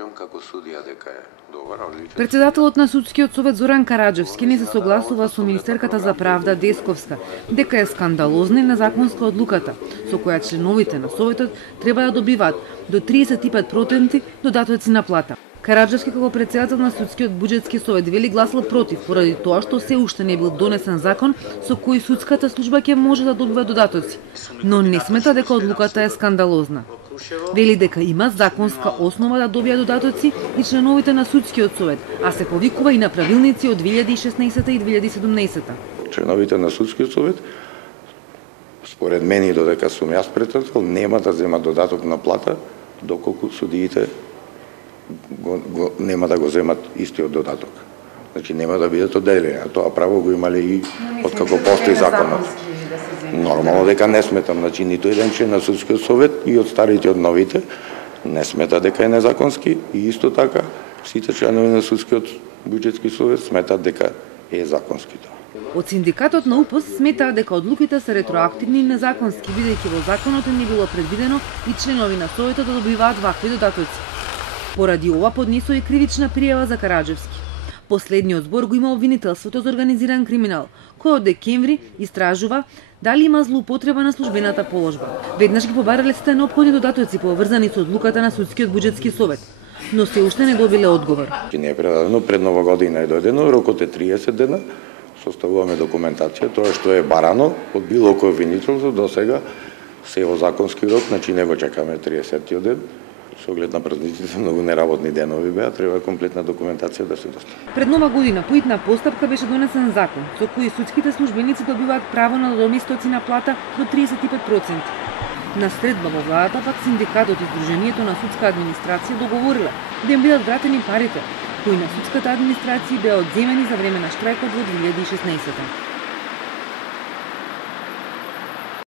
кажам како судија дека е добар, одличен. Председателот на Судскиот совет Зоран Караджевски не се согласува со министерката за правда Десковска дека е скандалозна и незаконска одлуката со која членовите на советот треба да добиваат до 35% додатоци на плата. Караджевски како председател на Судскиот буџетски совет вели гласал против поради тоа што се уште не бил донесен закон со кој судската служба ќе може да добива додатоци, но не смета дека одлуката е скандалозна. Вели дека има законска основа да добија додатоци и членовите на Судскиот совет, а се повикува и на правилници од 2016 и 2017. Членовите на Судскиот совет, според мене и додека сум јас председател, нема да земат додаток на плата доколку судиите нема да го земат истиот додаток. Значи нема да бидат одделени, а тоа право го имале и откако постои законот. Нормално дека не сметам, значи ниту еден член на Судскиот совет и од старите и од новите не смета дека е незаконски и исто така сите членови на Судскиот буџетски совет сметат дека е законски тоа. Од синдикатот на УПС сметаа дека одлуките се ретроактивни и незаконски, бидејќи во законот не било предвидено и членови на советот да добиваат вакви додатоци. Поради ова поднесо и кривична пријава за Караджевски. Последниот збор го има обвинителството за организиран криминал, кој од декември истражува дали има злоупотреба на службената положба. Веднаш ги побарале сите неопходни додатоци поврзани со одлуката на Судскиот буџетски совет, но се уште не добиле одговор. Не е предадено, пред Нова година е дојдено, рокот е 30 дена, составуваме документација, тоа што е барано од било кој обвинителство до сега се во законски рок, значи не го чекаме 30-тиот ден. Со оглед на празниците многу неработни денови беа, треба комплетна документација да се достави. Пред Нова година по итна постапка беше донесен закон со кој судските службеници добиваат право на домистоци на плата до 35%. На средба во владата пак синдикатот и Сдруженијето на судска администрација договориле да им бидат вратени парите кои на судската администрација беа одземени за време на штрајкот во 2016.